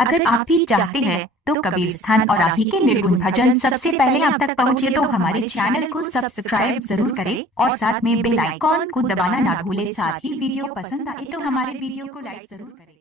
अगर आप भी चाहते हैं तो कबीर स्थान और आप ही के निर्गुण भजन सबसे पहले आप तक पहुंचे तो हमारे चैनल को सब्सक्राइब जरूर करें और साथ में बेल आइकॉन को दबाना ना भूलें। साथ ही वीडियो पसंद आए तो हमारे वीडियो को लाइक जरूर करें।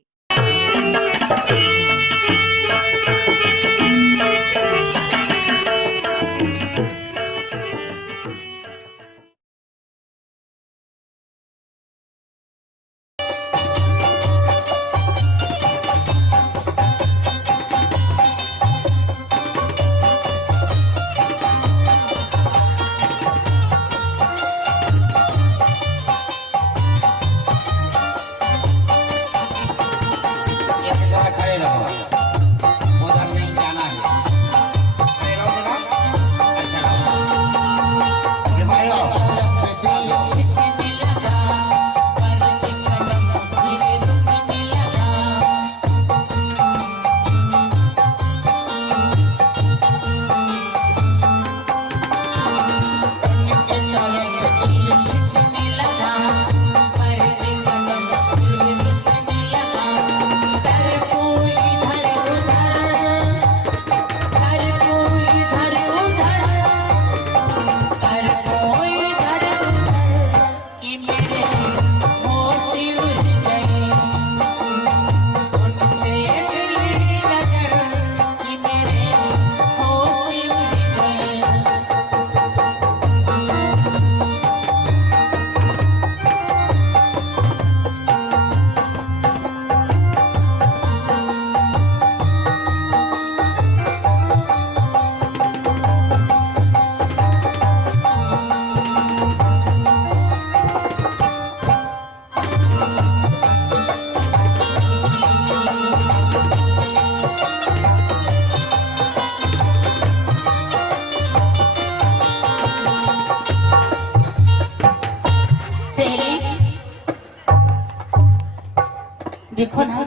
देखो ना,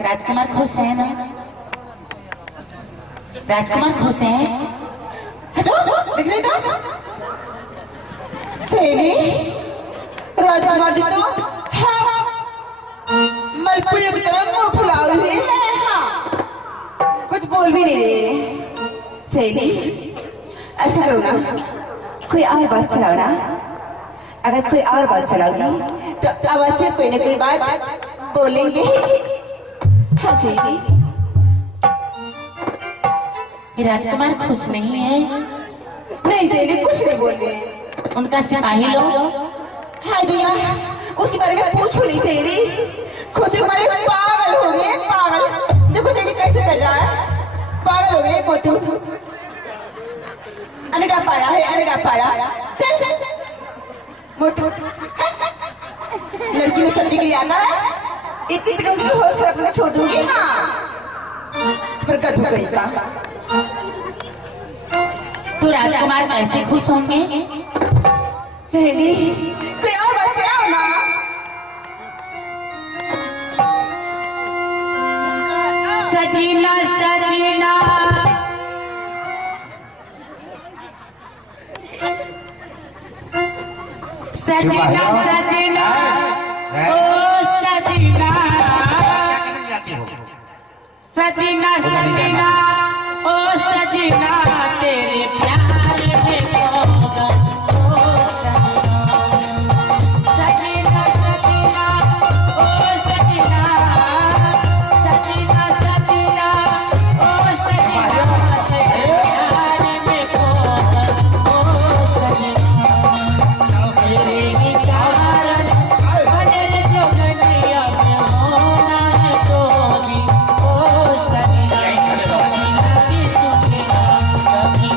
राजकुमार खुश है ना? राजकुमार खुश है? हटो, देख रहे हो? सहेली, राजकुमार जी तो मलपुरे की तरह मुंह फुलाए हुए हैं, हाँ, कुछ बोल भी नहीं रहे। सहेली, ऐसा करो ना, कोई और बात चलाओ ना। अगर कोई और बात चलाओगी तो अवश्य कोई न कोई बात बोलेंगे। हाँ सहेली, राजकुमार खुश नहीं है? नहीं सहेली, कुछ नहीं बोल रहे। उनका सिपाही लोग, हाँ भैया, उसके बारे में पूछो नहीं सहेली। खुश हमारे पागल हो गए, पागल। देखो सहेली कैसे कर रहा है, पागल हो गए मोटू। अनड़ा पाड़ा है, अनड़ा पाड़ा। चल चल मोटू, लड़की में सर्दी के लिए आता है, इतनी पिटूंगी तो होश रखना छोड़ दूंगी। बरकत हो गई का। तो राजकुमार कैसे खुश होंगे? सहेली, कोई और बच्चे आओ ना। सजीना सजीना सजीना सजीना ओ सजीना सजीना सजीना ओ सजीना तेरे प्यार में खोगा ओ सजीना सजीना ओ सजीना सजीना सजीना ओ सजीना तेरे प्यार में खोगा ओ सजीना तेरे कारण बने जो गलिया में होना है तो भी ओ सजीना सजीना की तुमने कभी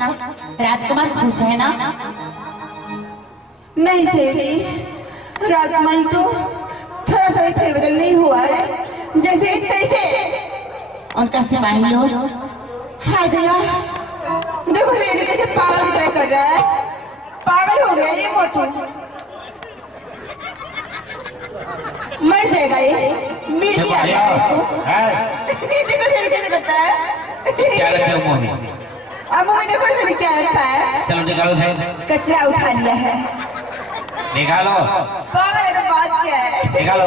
राजकुमार खुश है ना? नहीं सहेली, राजकुमारी तो थोड़ा सा फेर बदल नहीं हुआ है, जैसे तैसे। उनका सिपाही लोग हाय दया, देखो सहेली कैसे पागल की तरह कर रहा है। पागल हो गया ये मोटू, मर जाएगा ये, मिट गया इसको। देखो सहेली कैसे करता है। क्या रखे हो मुंह में? अब मुंह में देखो सहेली क्या रखा है। चलो निकालो साहब, कचरा उठा लिया है। निकालो। पागल है तो बात क्या है। निकालो।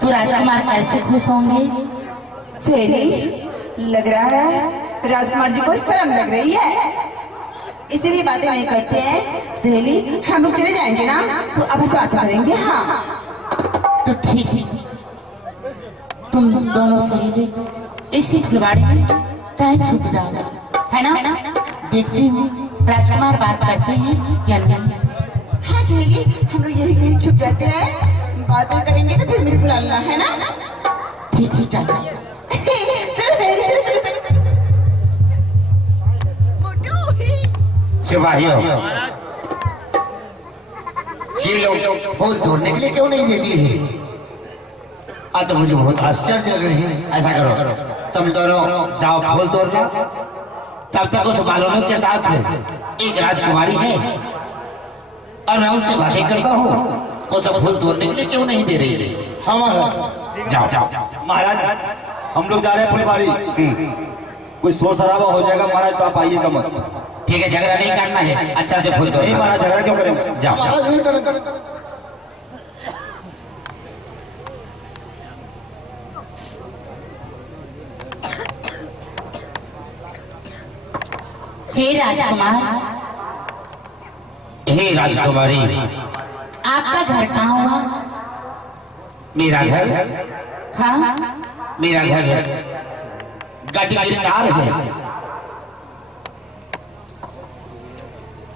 तो राजकुमार कैसे खुश होंगे? सहेली, लग रहा है राजकुमार जी को शर्म लग रही है, इसीलिए बातें नहीं करते हैं। सहेली, हम लोग चले जाएंगे ना तो अब बात करेंगे। हाँ तो ठीक है, तुम दोनों सहेली इसी फुलवाड़ी में कहीं छुप जाओ, है ना? देखती हूँ राजकुमार बात करते हैं या नहीं। हाँ सहेली, हम लोग यही कहीं छुप जाते हैं, बातें करेंगे तो फिर मुझे बुलाना, है ना? ठीक है, चलो चलो सहेली, चलो चलो चलो चलो। सिपाहियों, ये लोग फूल तोड़ने के लिए क्यों नहीं देती है? आज तो मुझे बहुत आश्चर्य लग रही है। ऐसा करो, तुम दोनों जाओ फूल तोड़ना, तब तक उस बालों के साथ एक राजकुमारी है और मैं उनसे बातें करता हूँ। वो सब फूल तोड़ने के लिए क्यों नहीं दे रही है? जाओ जाओ। महाराज, हम लोग जा रहे हैं फुलवाड़ी। कोई शोर शराबा हो जाएगा महाराज, तो आप आइएगा मत। ठीक है, झगड़ा नहीं करना है, अच्छा से फूल नहीं तोड़ना। महाराज, झगड़ा क्यों करेंगे? जाओ जाओ। हे राजकुमार, हे राजकुमारी, आपका घर कहाँ हुआ? मेरा घर, हाँ, मेरा घर गढ़गिरनार है।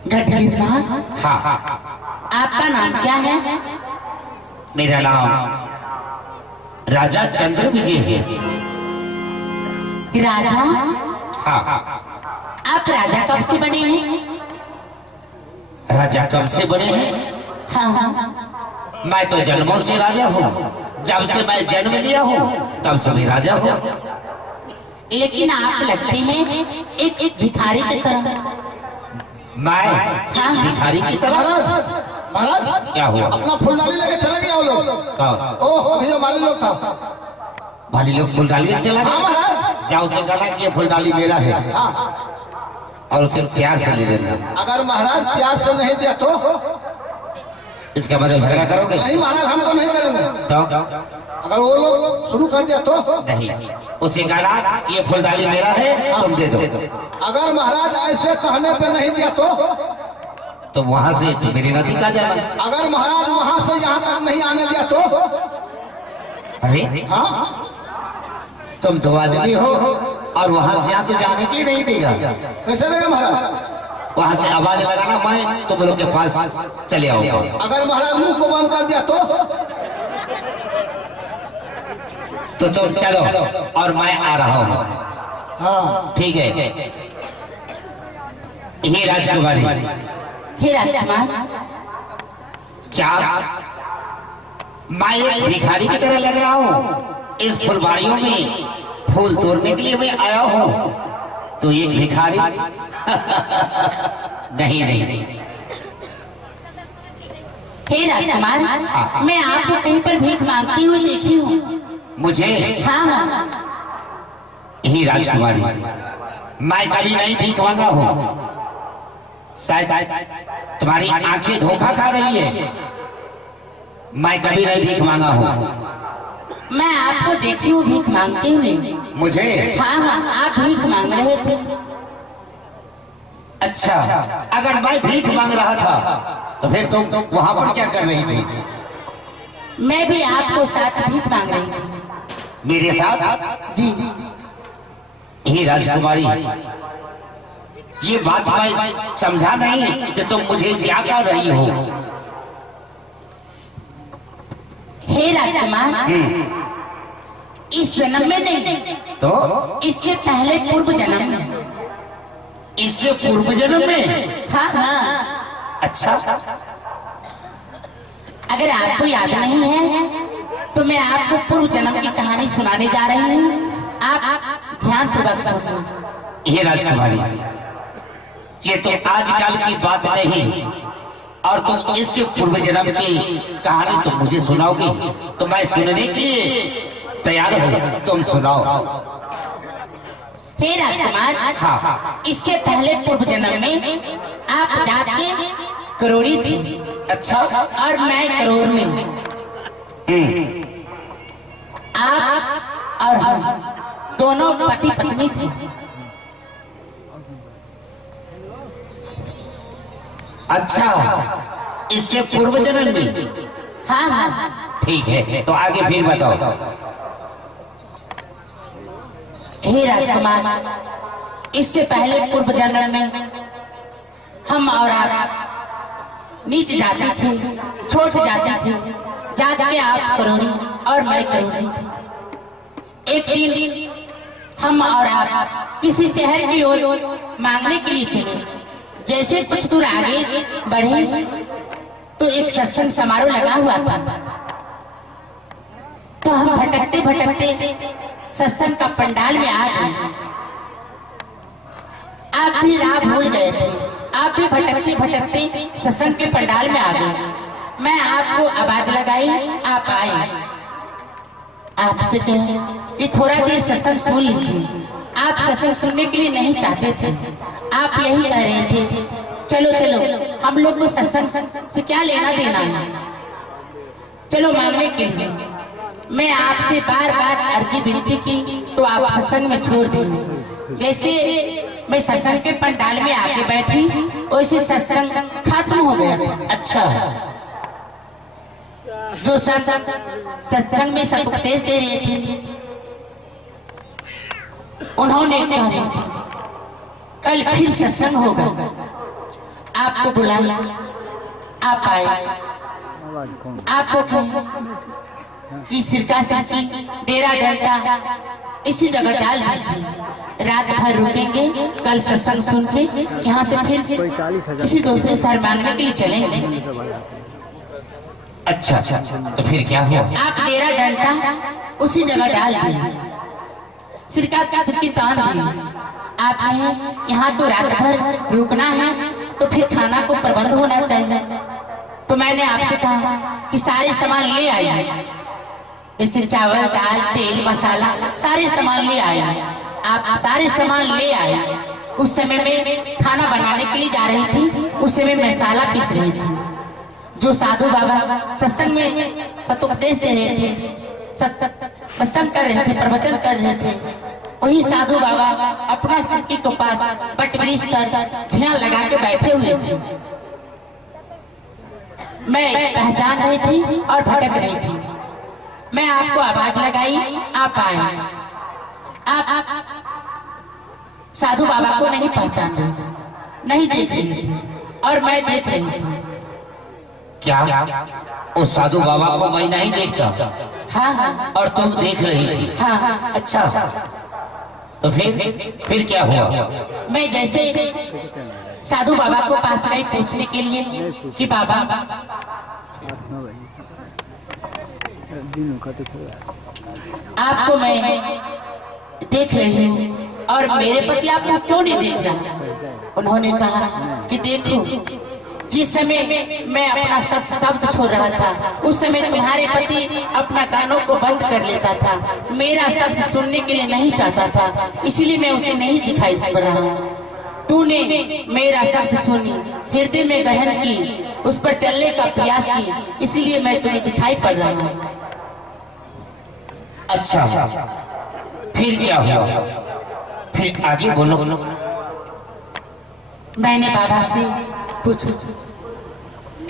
गढ़गिरनार? हाँ, आपका नाम क्या है? मेरा नाम राजा चंद्र विजय है। राजा? हाँ, आप राजा कब से बने हैं? राजा कब से बने हैं? हाँ हाँ, मैं तो जन्मों से राजा हूँ। जब से मैं जन्म लिया हूँ तब से भी राजा हूँ। लेकिन आप लगते हैं एक भिखारी की तरह। मैं भिखारी की तरह? महाराज, क्या हुआ? अपना फुलदानी लेके चले गए वो लोग। ओह, ये माली लोग था। वाली लोग फुलडाली चला हाँ गया? महाराज। जाओ उसे कहना कि ये फुलडाली मेरा है और उसे प्यार से ले देना। अगर महाराज प्यार से नहीं दिया तो? इसका मतलब झगड़ा करोगे? नहीं महाराज, हम तो नहीं करेंगे। तो अगर वो लोग शुरू कर दिया तो? नहीं, उसे कहना ये फुलडाली मेरा है, तुम दे दो। अगर महाराज ऐसे कहने पे नहीं दिया तो वहां से तो मेरी नदी का जाना। अगर महाराज वहां से यहाँ तक नहीं आने दिया तो? अरे हाँ, तुम तो आदमी हो और वहां से यहाँ तो जाने के लिए नहीं देगा। कैसे देगा महाराज? वहां से आवाज लगाना, मैं तुम लोग के पास चले आओ। अगर महाराज मुंह को बंद कर दिया तो? तो तुम चलो और मैं आ रहा हूँ। हाँ, ठीक है। ये राजकुमारी, हे राजकुमार, क्या मैं एक भिखारी की तरह लग रहा हूँ? इस फुलवाड़ियों में फूल तोड़ने के लिए मैं आया हूँ तो एक भिखारी? नहीं नहीं। हे राजकुमार, मैं आपको कहीं पर भीख मांगती हुई देखी हूँ। मुझे? हाँ हाँ, यही राजकुमारी, मैं कभी नहीं भीख मांगा हूँ। शायद तुम्हारी आंखें धोखा खा रही है। मैं कभी नहीं भीख मांगा हूँ। मैं आपको देखी हूँ भीख मांगते हुए। मुझे? हाँ हाँ, आप भीख मांग रहे थे। अच्छा, अगर मैं भीख मांग रहा था तो फिर तुम वहां पर क्या कर रही थी? मैं भी आपको साथ भीख मांग रही थी। मेरे साथ? जी। यही राजकुमारी, ये बात मैं समझा नहीं कि तुम मुझे क्या कर रही हो। हे राजकुमार, इस जन्म में नहीं तो इससे पहले पूर्व जन्म में। इससे पूर्व जन्म में? हाँ हाँ। अच्छा, अगर आपको याद नहीं है तो मैं आपको पूर्व जन्म की कहानी सुनाने जा रही हूँ। आप ध्यान पूर्वक सुनिए। ये राजकुमारी, ये तो आजकल की बात नहीं, और तुम इससे पूर्व जन्म की कहानी तुम मुझे सुनाओगी तो मैं सुनने के लिए तैयार हूँ। तुम सुनाओ। हे राजकुमार, हाँ। इससे पहले पूर्व जन्म में आप जात के करोड़ी थी। अच्छा, और मैं करोड़ में। आप और हम दोनों पति पत्नी थे। अच्छा, इससे पूर्व जन्म में? हाँ हाँ। ठीक है, तो आगे फिर बताओ। हे राजकुमार, इससे पहले पूर्व जन्म में हम और आप नीच जाति थे, छोट जाति थे। जात के आप करोड़ी और मैं करोड़ी थी। एक दिन हम और आप किसी शहर की ओर मांगने के लिए चले। जैसे कुछ दूर आगे बढ़े तो एक सत्संग समारोह लगा हुआ था। तो हम भटकते भटकते सत्संग का पंडाल में आ गए। आप भी राह भूल गए थे। आप भी भटकते भटकते सत्संग के पंडाल में आ गए। मैं आपको आवाज लगाई, आप आए। आपसे कहे कि थोड़ा देर सत्संग सुन लीजिए। आप सत्संग सुनने के लिए नहीं चाहते थे। आप यही कह रहे थे, चलो चलो, हम लोग को सत्संग से क्या लेना देना है, चलो मांगने के लिए। मैं आपसे बार बार अर्जी विनती की तो आप सत्संग में छोड़ दिए। जैसे मैं सत्संग के पंडाल में आके बैठी वैसे सत्संग खत्म हो गया। अच्छा, जो सत्संग में सब उपदेश दे रहे थे उन्होंने कह रहे थे कल फिर सत्संग होगा, आपको बुलाया, आप आए। आपको कि सिरका सिरकी डेरा डंडा इसी जगह डाल दीजिए। रात भर रुकेंगे, कल सत्संग सुन के यहाँ से फिर किसी दूसरे शहर मांगने के लिए चलेंगे। अच्छा, तो फिर क्या हुआ? आप डेरा डंडा उसी जगह डाल दिए, सिरका का सिरकी तान दिए। आप आए, यहाँ तो रात भर रुकना है तो फिर खाना को प्रबंध होना चाहिए। तो मैंने आपसे कहा कि सारे सामान ले आइए, जैसे चावल, दाल, तेल, मसाला, सारे सामान ले आए। आप सारे सामान ले आए। उस समय में खाना बनाने के लिए जा रही थी, उस समय मसाला पीस रही थी। जो साधु बाबा सत्संग में सतुपदेश दे रहे थे, सत्संग कर रहे थे, प्रवचन कर रहे थे, वही साधु बाबा अपना सिरकी के पास बटवृक्ष पर ध्यान लगा के बैठे हुए थे। मैं पहचान रही थी और भटक रही थी। मैं आपको आवाज लगाई, आप आए। आप साधु बाबा को नहीं पहचान रहे थे, नहीं देख रही थी, और मैं देख रही थी। क्या उस साधु बाबा को मैं नहीं देखता? हाँ हाँ। और तुम देख रही थी? हाँ हाँ। अच्छा, तो फिर क्या हुआ? मैं जैसे साधु बाबा को पास गई पूछने के लिए कि बाबा आपको मैं देख रही हूँ और मेरे पति आपको क्यों नहीं देख रहा? उन्होंने कहा कि देखो, जिस समय मैं अपना शब्द छोड़ रहा था उस समय तुम्हारे पति अपना कानों को बंद कर लेता था, मेरा शब्द सुनने के लिए नहीं चाहता था, इसलिए मैं उसे नहीं दिखाई पड़ रहा हूँ। तूने मेरा शब्द सुनी, हृदय में ग्रहण की, उस पर चलने का प्रयास की, इसलिए मैं तुम्हें दिखाई पड़ रहा हूँ। अच्छा, फिर क्या हुआ? फिर आगे बोलो। मैंने बाबा से पूछा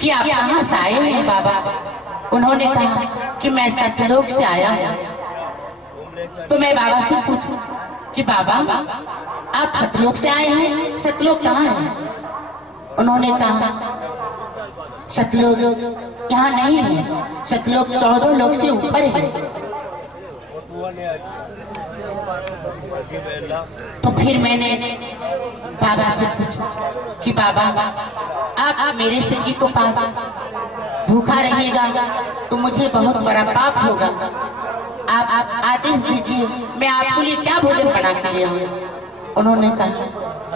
कि आप कहाँ से आए हैं बाबा? उन्होंने कहा कि मैं सतलोक से आया हूँ। तो मैं बाबा से पूछा कि बाबा आप सतलोक से आए हैं, सतलोक कहाँ है? उन्होंने कहा सतलोक यहाँ नहीं है, सतलोक 14 लोक से ऊपर है। तो फिर मैंने बाबा से पूछा कि बाबा आप मेरे सखी को पास भूखा रहिएगा तो मुझे बहुत बड़ा पाप होगा। आप आदेश दीजिए, मैं आपके लिए क्या भोजन बना के ले आऊं। उन्होंने कहा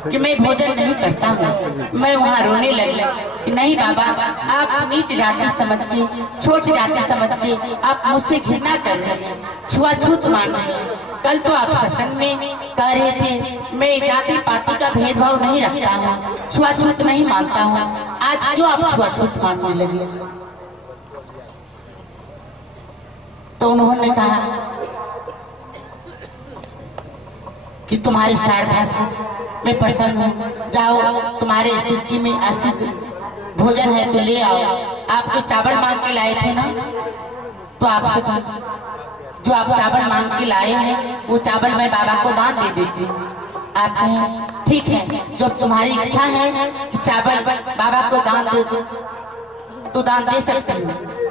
कि मैं भोजन नहीं करता हूँ। मैं वहाँ रोने लगी कि नहीं बाबा, आप नीच जाति समझ के, छोट जाति समझ के आप मुझसे घृणा कर रहे हैं, छुआछूत मान रहे हैं। कल तो आप सत्संग में कह रहे थे मैं जाति पाति का भेदभाव नहीं रखता हूँ, छुआछूत नहीं मानता हूँ, आज क्यों आप छुआछूत मानने लगे। तो उन्होंने कहा कि तुम्हारी शारदा से मैं प्रसन्न हूँ, जाओ तुम्हारे स्थिति में आशीष भोजन है तो ले आओ। आप तो चावल मांग के लाए थे ना, तो आपसे जो आप चावल मांग के लाए हैं वो चावल मैं बाबा को दान दे देती हूँ। आप कहें ठीक है, जब तुम्हारी इच्छा है कि चावल बाबा को दान दे दो तो दान दे सकते हो।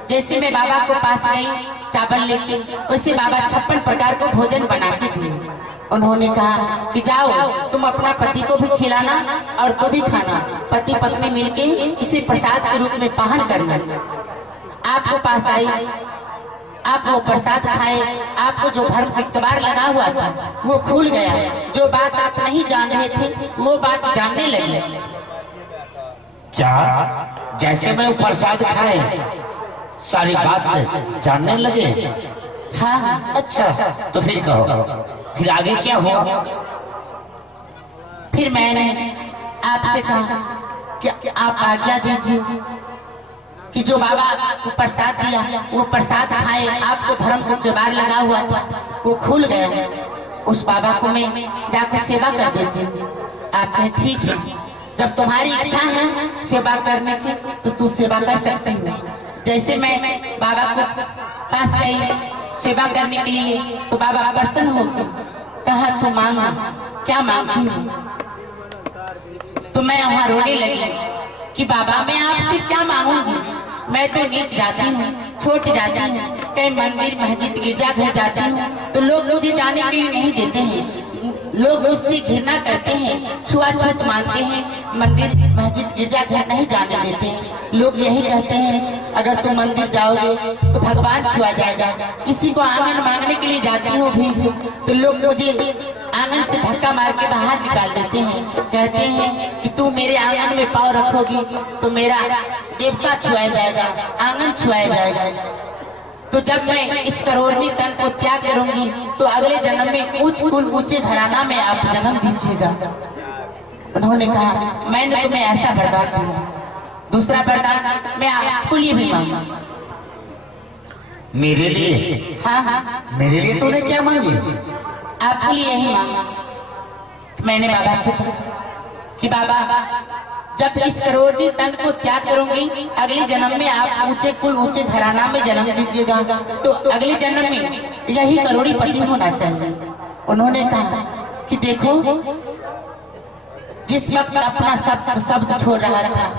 जैसे मैं बाबा को पास गई चावल लेके, वैसे बाबा 56 प्रकार को भोजन बना के दिए। उन्होंने कहा कि जाओ तुम अपना पति को भी खिलाना और तो भी खाना, पति पत्नी मिलके इसे प्रसाद के रूप में पान करना। आपको पास आई, आप वो प्रसाद खाए, आपको जो धर्म इतबार लगा हुआ था वो खुल गया। जो बात आप नहीं जान रहे थे वो बात जानने लगे। क्या जैसे मैं वो प्रसाद खाए सारी बात जानने लगे? हाँ अच्छा, तो फिर कहो फिर आगे क्या हुआ? फिर मैंने आपसे कहा कि आप आज्ञा दीजिए कि जो बाबा को प्रसाद दिया वो प्रसाद खाए। आपको धर्म को त्योहार लगा हुआ था वो खुल गया, उस बाबा को मैं जाकर सेवा कर देती हूँ। आप कहे ठीक है, जब तुम्हारी इच्छा है सेवा करने की तो तू सेवा कर सकते हो। जैसे मैं बाबा को पास गई सेवा करने के लिए तो बाबा प्रसन्न हो गए, कहा तू मांगा, क्या मांगती हूँ। तो मैं वहाँ रोने लगी कि बाबा मैं आपसे क्या मांगूंगी, मैं तो नीच जाती हूँ, छोट जाती हूँ, कहीं मंदिर मस्जिद गिरजाघर जाती हूँ तो लोग मुझे जाने के लिए नहीं देते हैं, लोग मुझसे घृणा करते हैं, छुआछूत मानते हैं, मंदिर मस्जिद गिरजाघर नहीं जाने देते हैं। लोग यही कहते हैं अगर तुम मंदिर जाओगे तो भगवान छुआ जाएगा। किसी को आंगन मांगने के लिए जाती हूँ भी तो लोग मुझे आंगन से धक्का मार के बाहर निकाल देते हैं, कहते हैं कि तू मेरे आंगन में पाँव रखोगी तो मेरा देवता छुआ जाएगा, आंगन छुआ जाएगा। तो जब मैं इस करोड़नी तन को त्याग करूंगी तो अगले जन्म में ऊंचे घराना में आप जन्म दीजिएगा। उन्होंने कहा मैंने तुम्हें ऐसा वरदान दिया, दूसरा वरदान मैं आपको लिए भी मांगा। मेरे लिए? हाँ हाँ, मेरे लिए तूने क्या मांगी? आपके लिए यही मांगा। मैंने बाबा से कि बाबा जब इस करोड़नी तन को त्याग करूंगी अगले जन्म में आप ऊंचे कुल ऊंचे घराना में जन्म दीजिएगा तो अगले जन्म में यही करोड़ीपति होना चाहिए। उन्होंने कहा कि देखो जिस वक्त अपना शब्द छोड़ रहा था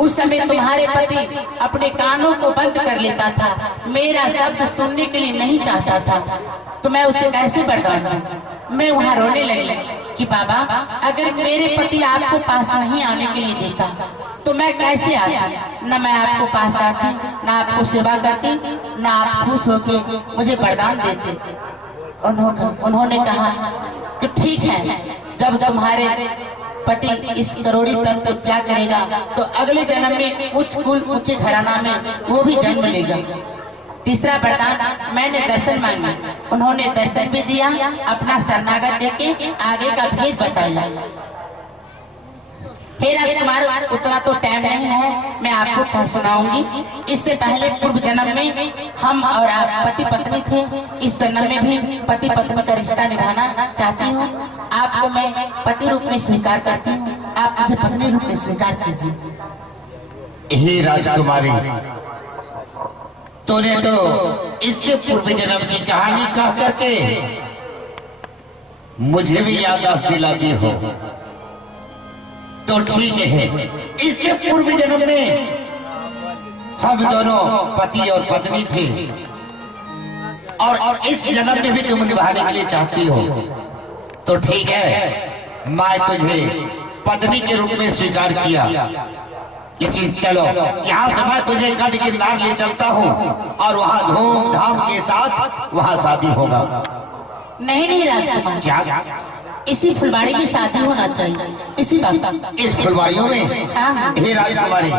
उस समय तुम्हारे पति अपने कानों को बंद कर लेता था, मेरा शब्द सुनने के लिए नहीं चाहता था, तो मैं उसे कैसे बर्दाश्त करूं। मैं वहाँ रोने लगी कि बाबा अगर मेरे पति आपको पास नहीं आने के लिए देता तो मैं कैसे आती, न मैं आपको पास आती, न आपको सेवा करती, न आप खुश होके मुझे वरदान देते। उन्होंने कहा कि ठीक है, जब तुम्हारे पति इस करोड़ी तन को त्याग करेगा तो अगले जन्म में ऊंचे घराना में वो भी जन्म लेगा। तीसरा वरदान मैंने दर्शन मांगा, उन्होंने दर्शन भी दिया, अपना शरणागत देके आगे का भेद बताया। हे राजकुमार उतना तो टाइम नहीं है, मैं आपको कह सुनाऊंगी। इससे पहले पूर्व जन्म में हम और आप पति पत्नी थे, इस जन्म में भी पति पत्नी का रिश्ता निभाना चाहती हूँ। आपको मैं पति रूप में स्वीकार करती हूँ, आप मुझे पत्नी रूप में स्वीकार कीजिए। हे राजकुमारी, तूने तो इससे पूर्व जन्म की कहानी कह करके मुझे भी याददाश्त दिलाती हो, तो ठीक है। इससे पूर्व जन्म में हम दोनों पति और पत्नी थे, और इस जन्म में भी तुम निभाने के लिए चाहती हो तो ठीक है, मैं तुझे पत्नी के रूप में स्वीकार किया, लेकिन चलो यहाँ से मैं तुझे गढ़ गिरनार ले चलता हूँ और वहाँ धूमधाम के साथ वहाँ शादी होगा। नहीं नहीं राजकुमार, क्या इसी फुलवाड़ी में शादी होना चाहिए, इसी बात। इस फुलवाड़ियों में? हाँ हाँ। हे राजकुमारी,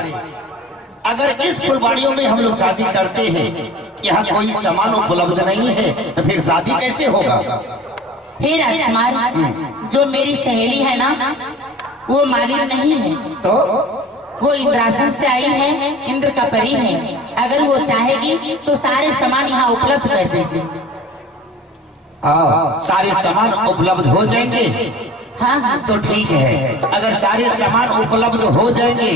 अगर इस फुलवाड़ियों में हम लोग शादी करते हैं, यहाँ कोई सामान उपलब्ध नहीं है, तो फिर शादी कैसे होगा? हे राजकुमार, जो मेरी सहेली है ना, वो मालिक नहीं है, तो वो इंद्रासन से आई है, इंद्र का परी है। अगर वो चाहेगी तो सारे सामान यहाँ उपलब्ध कर देगी। सारे सामान उपलब्ध हो जाएंगे? हाँ हाँ। तो ठीक है, अगर सारे सामान उपलब्ध हो जाएंगे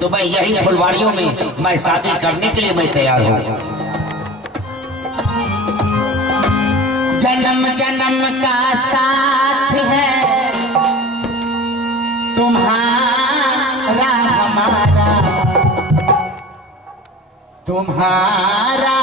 तो मैं यही फुलवाड़ियों में मैं शादी करने के लिए मैं तैयार हूँ। जन्म जन्म का साथ है तुम्हारा हमारा, तुम्हारा